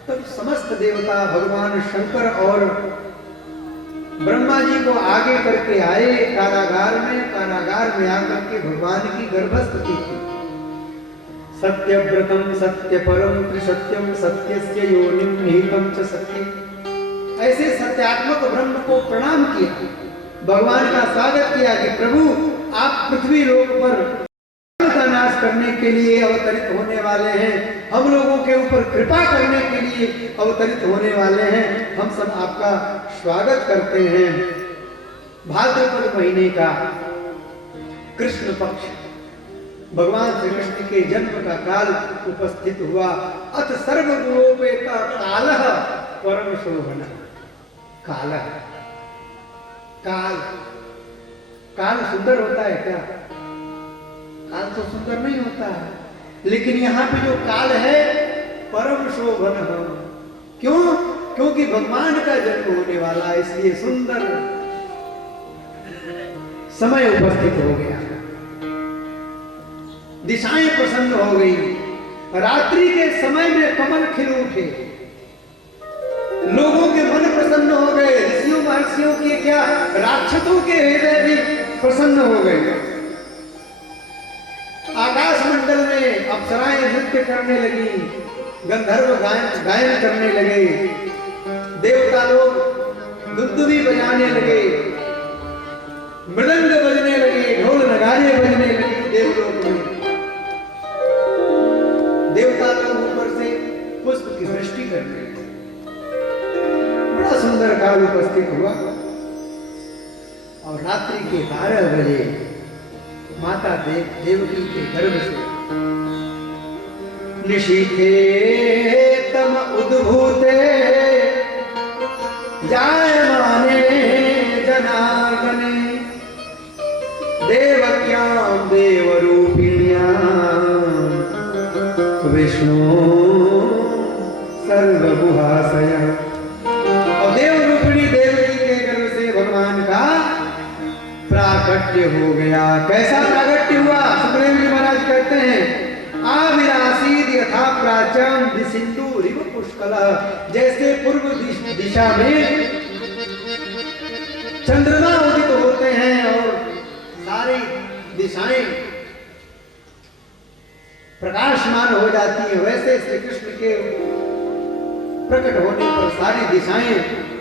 तब समस्त देवता भगवान शंकर और ब्रह्मा जी को आगे करके आए कारागार में आकर के भगवान की गर्भस्तुति की। सत्यव्रतम सत्यपरम त्रिसत्यम सत्यस्य योनिम निहितम च सत्य। ऐसे सत्यात्मक ब्रह्म को प्रणाम किया, भगवान का स्वागत किया कि प्रभु आप पृथ्वी लोक पर का नाश करने के लिए अवतरित होने वाले हैं, हम लोगों के ऊपर कृपा करने के लिए अवतरित होने वाले हैं। हम सब आपका स्वागत करते हैं। भाद्रपद महीने का कृष्ण पक्ष भगवान श्री कृष्ण के जन्म का काल उपस्थित हुआ। अथ सर्वगुणोपेता कालः परम शोभन। काल सुंदर होता है क्या? काल तो सुंदर नहीं होता है, लेकिन यहाँ पे जो काल है परम शोभन है। क्यों? क्योंकि भगवान का जन्म होने वाला है, इसलिए सुंदर समय उपस्थित हो गया। दिशाएं प्रसन्न हो गई। रात्रि के समय में कमल खिल उठे, लोगों के मन प्रसन्न हो गए। ऋषियों महर्षियों के क्या, राक्षसों के हृदय भी प्रसन्न हो गए। आकाश मंडल में अप्सराएं नृत्य करने लगी, गंधर्व गायन करने लगे, देवता लोग दुंदुभी बजाने लगे, मृदंग बजने लगे, ढोल नगारे बजने लगे। देवलोक में देवता लोग ऊपर से पुष्प की सृष्टि करने लगे। बड़ा सुंदर काल उपस्थित हुआ। और रात्रि के 12 बजे माता देवकी के गर्भ से निशीथे तम उद्भूते जायमाने जनार्दने देवक्यां देवरूपिण्यां विष्णु सर्वगुहाशय। और देवरूपिणी देवकी के गर्भ से भगवान का प्राकट्य हो गया। कैसा प्राकट्य हुआ? सुखदेव जी महाराज कहते हैं आविरासीद यथा प्राचम दिसिंधु रिव पुष्कल। जैसे पूर्व दिशा में चंद्रमा उदित होते हैं और सारी दिशाएं प्रकाशमान हो जाती हैं, वैसे श्री कृष्ण के प्रकट होने पर सारी दिशाएं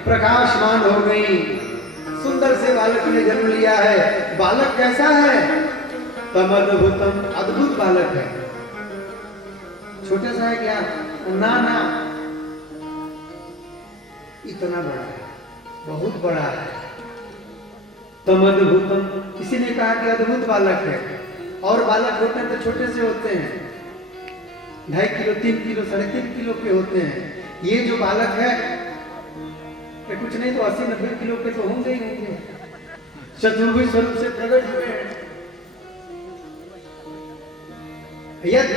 प्रकाशमान हो गई। सुंदर से बालक ने जन्म लिया है। बालक कैसा है? तम अद्भुतम, अद्भुत बालक है। छोटा सा है क्या? ना ना, इतना बड़ा है, बहुत बड़ा है। तम अद्भुतम, किसी ने कहा कि अद्भुत बालक है। और बालक होते हैं तो छोटे से होते हैं, 2.5 किलो, 3 किलो, 3.5 किलो के होते हैं। ये जो बालक है ये कुछ नहीं तो 80-90 किलो के तो होंगे ही होंगे। चतुर्भुज स्वरूप से प्रकट हुए हैं। यद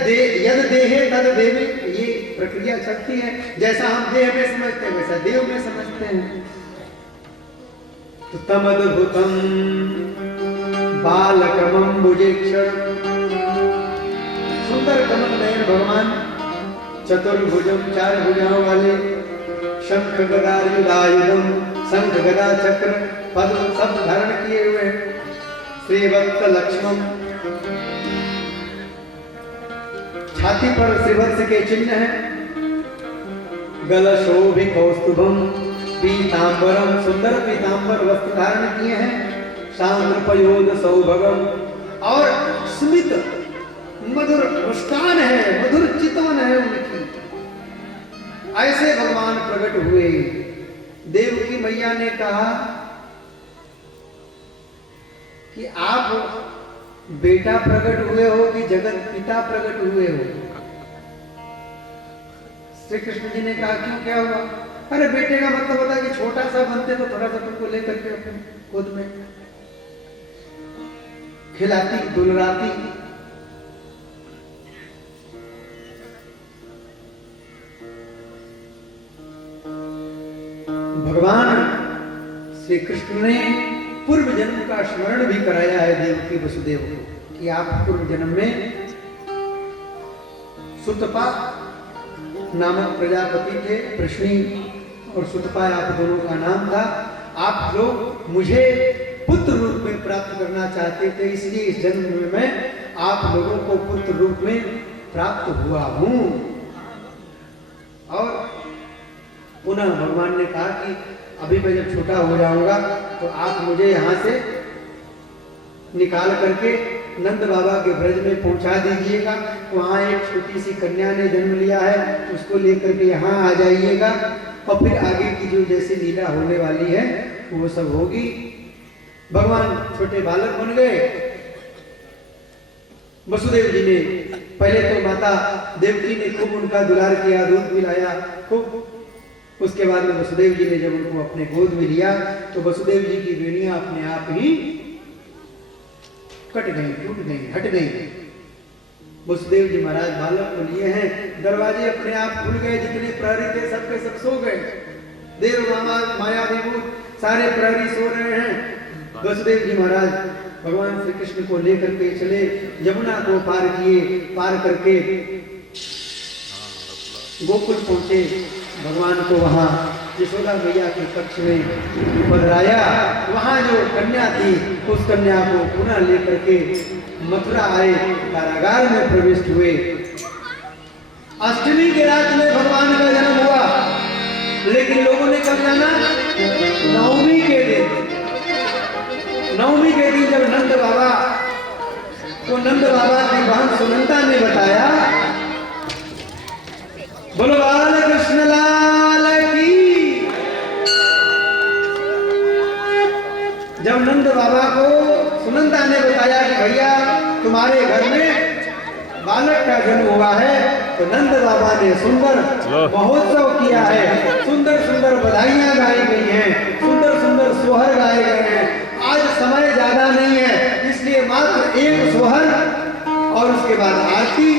देहे तद देवे, ये प्रक्रिया चलती है। जैसा हम देह में समझते हैं वैसा देव में समझते हैं। तो तम अद्भुतम बालकमंबुजेक्षण, सुंदर कमल नयन भगवान, चतुर्भुजम, 4 भुजाओं वाले, शंख गदा युधायुधम, शंख गदा चक्र पद्म सब धारण किए हुए, श्रीवत्स लक्ष्मण, छाती पर श्रीवत्स के चिन्ह है, गलशोभि कौस्तुभम पीतांबरम, सुंदर पीतांबर वस्त्र धारण किए हैं, सांद्रपयोद सौभगम, और स्मित मधुर मुस्कान है, मधुर चितवन है उनकी। ऐसे भगवान प्रकट हुए। देवकी मैया ने कहा कि आप बेटा प्रकट हुए हो कि जगत पिता प्रकट हुए हो? श्री कृष्ण जी ने कहा क्यों, क्या हुआ? अरे बेटे का मतलब होता है कि छोटा सा बनते तो थोड़ा सा तुमको लेकर के अपने गोद में खिलाती दुलराती। भगवान श्री कृष्ण ने पूर्व जन्म का स्मरण भी कराया है देवकी वसुदेव को कि आप पूर्व जन्म में सुतपा नामक प्रजापति थे, प्रश्नी और सुतपा आप दोनों का नाम था। आप लोग मुझे पुत्र रूप में प्राप्त करना चाहते थे, इसलिए इस जन्म में मैं आप लोगों को पुत्र रूप में प्राप्त हुआ हूं। और पुनः भगवान ने कहा कि अभी मैं जब छोटा हो जाऊंगा तो आप मुझे यहाँ से निकाल करके नंद बाबा के ब्रज में पहुंचा दीजिएगा। वहाँ एक छोटी सी कन्या ने जन्म लिया है, उसको लेकर के यहाँ आ जाइएगा और फिर आगे की जो जैसी लीला होने वाली है वो सब होगी। भगवान छोटे बालक बन गए। वसुदेव जी ने पहले तो माता देवकी ने खूब उनका दुलार किया, दूध पिलाया खूब। उसके बाद में वसुदेव जी ने जब उनको अपने गोद में लिया तो वसुदेव जी की बेड़ियां अपने आप ही कट गई, टूट गई, हट गई। वसुदेव जी महाराज बालक को लिए हैं, दरवाजे अपने आप खुल गए, जितने प्रहरी थे सबके सब सो गए। देव माया विभूत सारे प्रहरी सो रहे हैं। वसुदेव जी महाराज भगवान श्री कृष्ण को लेकर के चले, यमुना को पार किए, पार करके गोकुल पहुंचे। भगवान को वहां यशोदा मैया के कक्ष में पधराया। वहां जो कन्या थी उस कन्या को पुनः लेकर के मथुरा आए, कारागार में प्रविष्ट हुए। अष्टमी के रात में भगवान का जन्म हुआ, लेकिन लोगों ने कब जाना? नवमी के दिन। नवमी के दिन जब नंद बाबा को नंद बाबा की बहन सुनंदा ने बताया, बोलो बाल कृष्ण लाल की। जब नंद बाबा को सुनंदा ने बताया कि भैया तुम्हारे घर में बालक का जन्म हुआ है, तो नंद बाबा ने सुंदर महोत्सव किया है, सुंदर सुंदर बधाइयां गाई गई हैं, सुंदर सुंदर सोहर गाए गए हैं। आज समय ज्यादा नहीं है, इसलिए मात्र एक सोहर और उसके बाद आरती।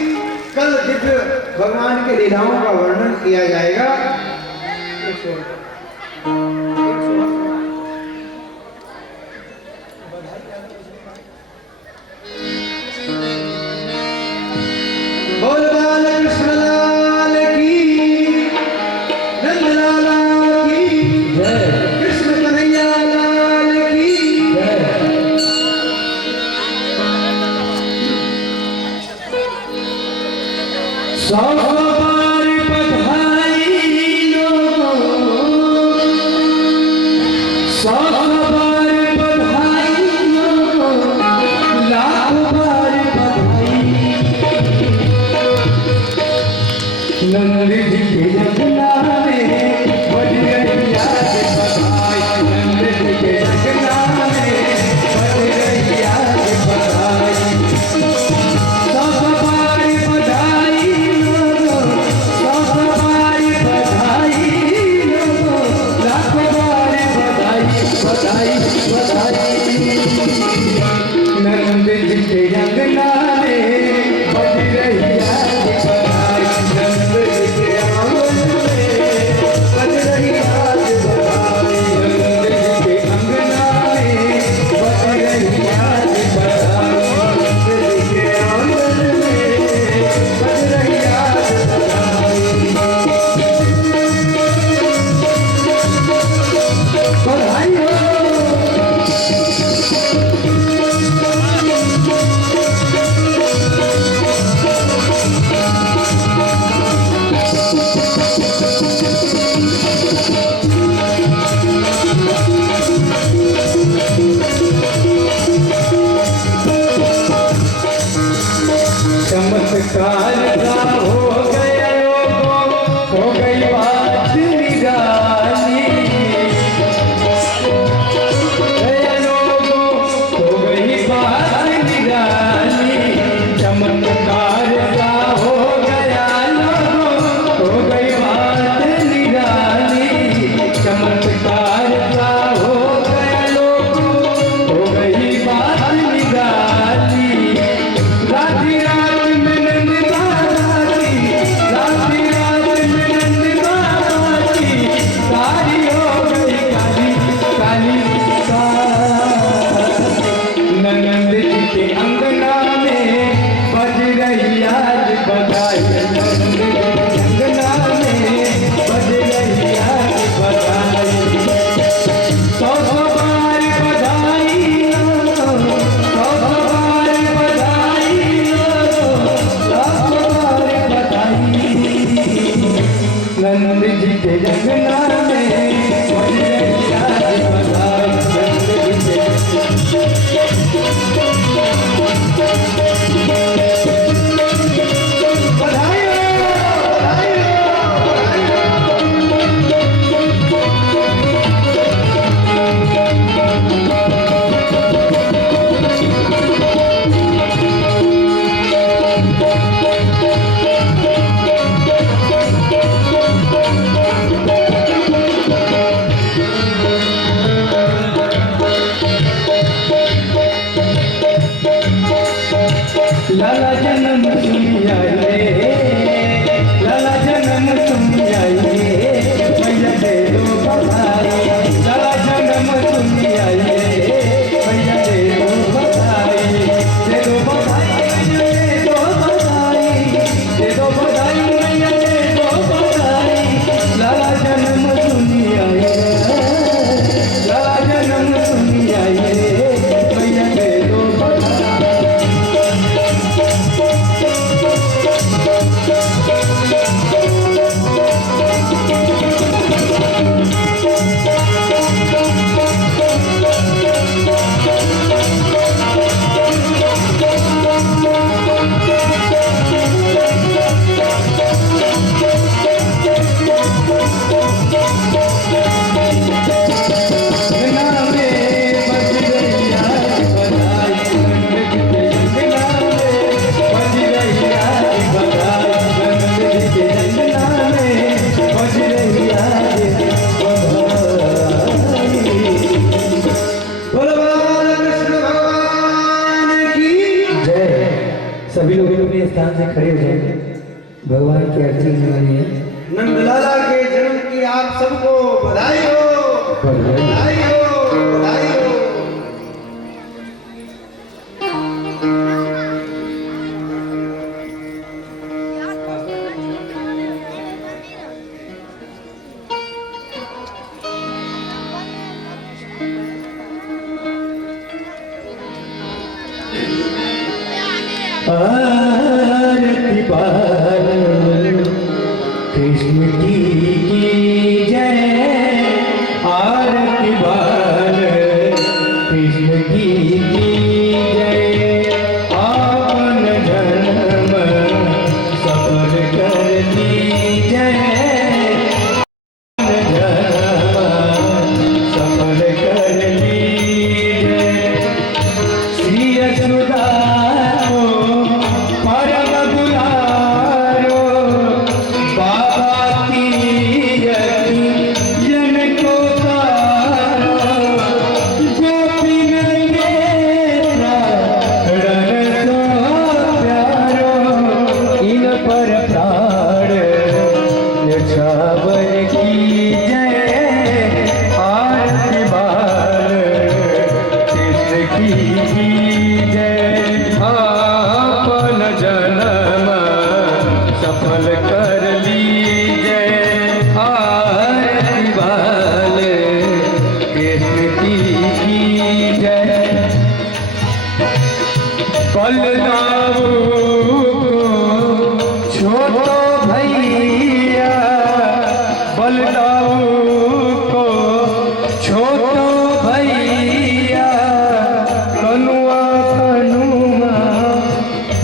कल दिव्य भगवान के लीलाओं का वर्णन किया जाएगा। बोल बाल कृष्ण लाल की, नंद लाला की जय, कृष्ण कन्हैया लाल सभी लोग अपने स्थान से खड़े हो जाएंगे। भगवान की आरती होने वाली है। नंदलाला के जन्म की आप सबको बधाई हो, बधाई हो, बधाई हो। आरती पार यशोदा को परम दुलारो, बाबा की यति जन को तारो, गोपिन केरा रण तो प्यारो, इन पर प्राण न्योछावर की जय, आरती बाल कृष्ण की जय। आपन जन्म सफल कर लीजिए, आरती बाल कृष्ण की जय। बलदाऊ को छोड़ो भैया, बलदाऊ को छोड़ो भैया, कनुआ कनुआ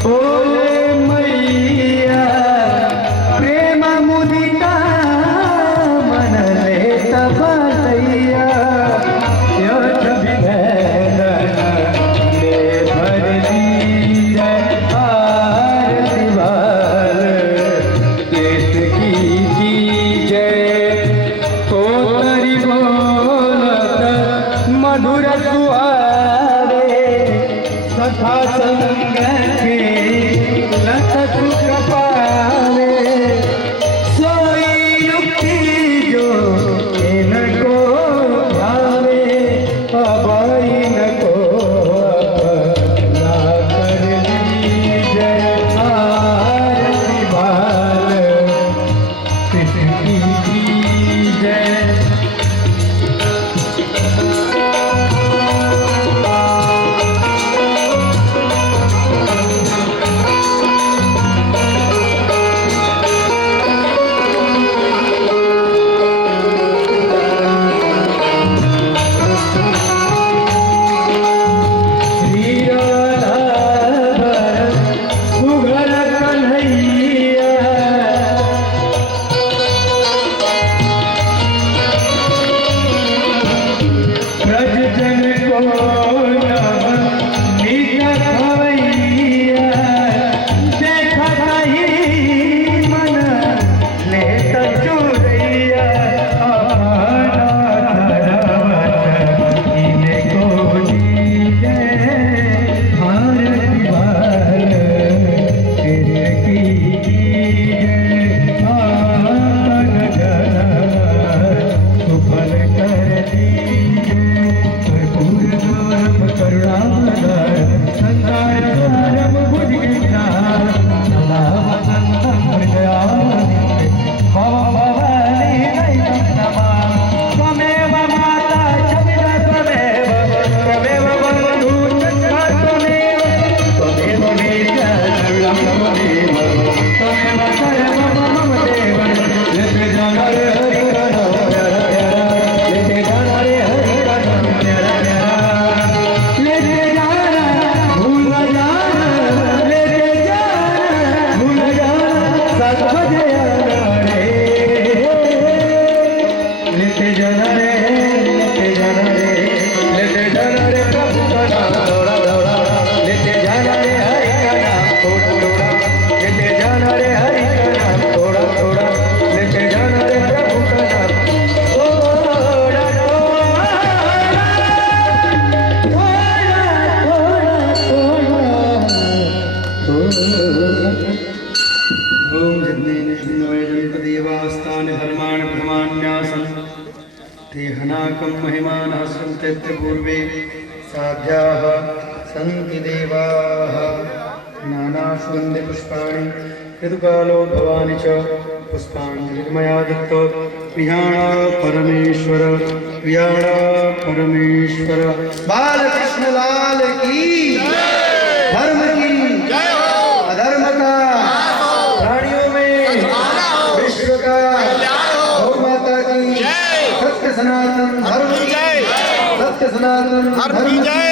बोले मैया, प्रेम मुदिता मन ले तबैया, यथ विधेन ले भर दीजिए, आरती बाल कृष्ण की जय। तो तरी बोलत मधुर सुहावे, सखा संग के लत सुख पावे, सोई युक्ति जो इनको भावे, अब इनको अपना कर लीजिए, आरती बाल कृष्ण की जय। श्री राधा सुघर कन्हैया, ब्रज जन को नव निकट भवैया, देखत ही मन लेत चोरैया, अपना धरवत इनको दीजिए, आरती बाल कृष्ण की जय। आपन जन्म सुफल कर दीजिए, कर्पूर गौरम करुणावतार, संसार सारम भुजगेन्द्रार, सदा वसन्तं हृदयारविन्दे, भवं भवानी नैनं नमामि। त्वमेव माता च पिता त्वमेव, त्वमेव बन्धु च सखा त्वमेव, त्वमेव वेद्या सर्वं त्वमेव, त्वमेव सर्वं मम देव। लेते जाना रे हरि का नाम प्यारा प्यारा, लेते जाना रे हरि का नाम प्यारा प्यारा, लेते जाना भूल जाना, लेते जाना भूल जाना, साथ बजाना रे, लेते जाना रे, लेते जाना रे, लेते जाना रे प्रभु का नाम थोड़ा थोड़ा, लेते जाना रे हरि का नाम थोड़ा थोड़ा, लेते जाना रे हरि का नाम थोड़ा थोड़ा, लेते जाना रे प्रभु का नाम थोड़ा थोड़ा। ओम जन्मेवास्तानि धर्माणि प्रमाण्यासन्, ते हनाकं महिमानः सन्त्यत्य पूर्वे, साध्याः सन्ति देवाः, नानासुगन्धि पुष्पाणि ऋतुकालो भवानि च, पुष्पाञ्जलिर्मया दत्तो, प्रियाण परमेश्वर, प्रियाण परमेश्वर। बालकृष्ण लाल की, धर्म की, अधर्म का, प्राणियों में विश्व का, गौ माता की, सत्य सनातन धर्म की, सत्य सनातन धर्म की,